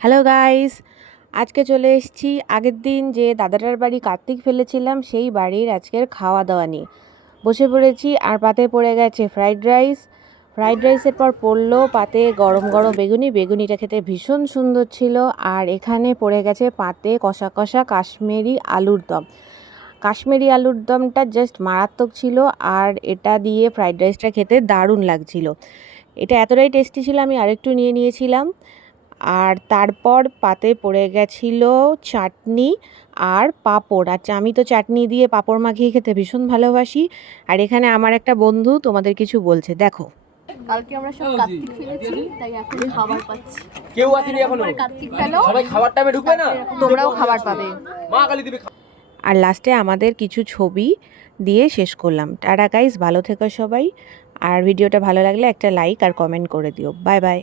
Hello guys, আজকে চলে এসেছি আগের দিন যে দাদাটার বাড়ি কার্তিক ফেলেছিলাম সেই বাড়ির আজকের খাওয়া দাওয়া নিয়ে। বসে পড়েছি আর পাতে পড়ে গেছে ফ্রাইড রাইসের পর পড়লো পাতে গরম গরম বেগুনিটা খেতে ভীষণ সুন্দর ছিল। আর এখানে পড়ে গেছে পাতে কষা কষা কাশ্মীরি আলুর দমটা জাস্ট মারাত্মক ছিল। আর এটা দিয়ে ফ্রাইড রাইসটা খেতে দারুণ লাগছিল। এটা এতটাই টেস্টি ছিল আমি আরেকটু নিয়ে নিয়েছিলাম। আর তারপর পাতে পড়ে গেছিল চাটনি আর পাঁপড়। আচ্ছা, আমি তো চাটনি দিয়ে পাঁপড় মাখিয়ে খেতে ভীষণ ভালোবাসি। আর এখানে আমার একটা বন্ধু তোমাদের কিছু বলছে, দেখো। কালকে আমরা সব কার্তিক ফেলেছি, তাই এখন খাবার পাচ্ছি। কেউ আসেনি এখনো। কার্তিক ফেলো, সবাই খাবার টাইমে ঢুকবে না, তোমরাও খাবার পাবে। মা কালী দিবে। আর লাস্টে আমাদের কিছু ছবি দিয়ে শেষ করলাম। টাটা গাইস, ভালো থেকো সবাই। আর ভিডিওটা ভালো লাগলে একটা লাইক আর কমেন্ট করে দিও। Bye bye.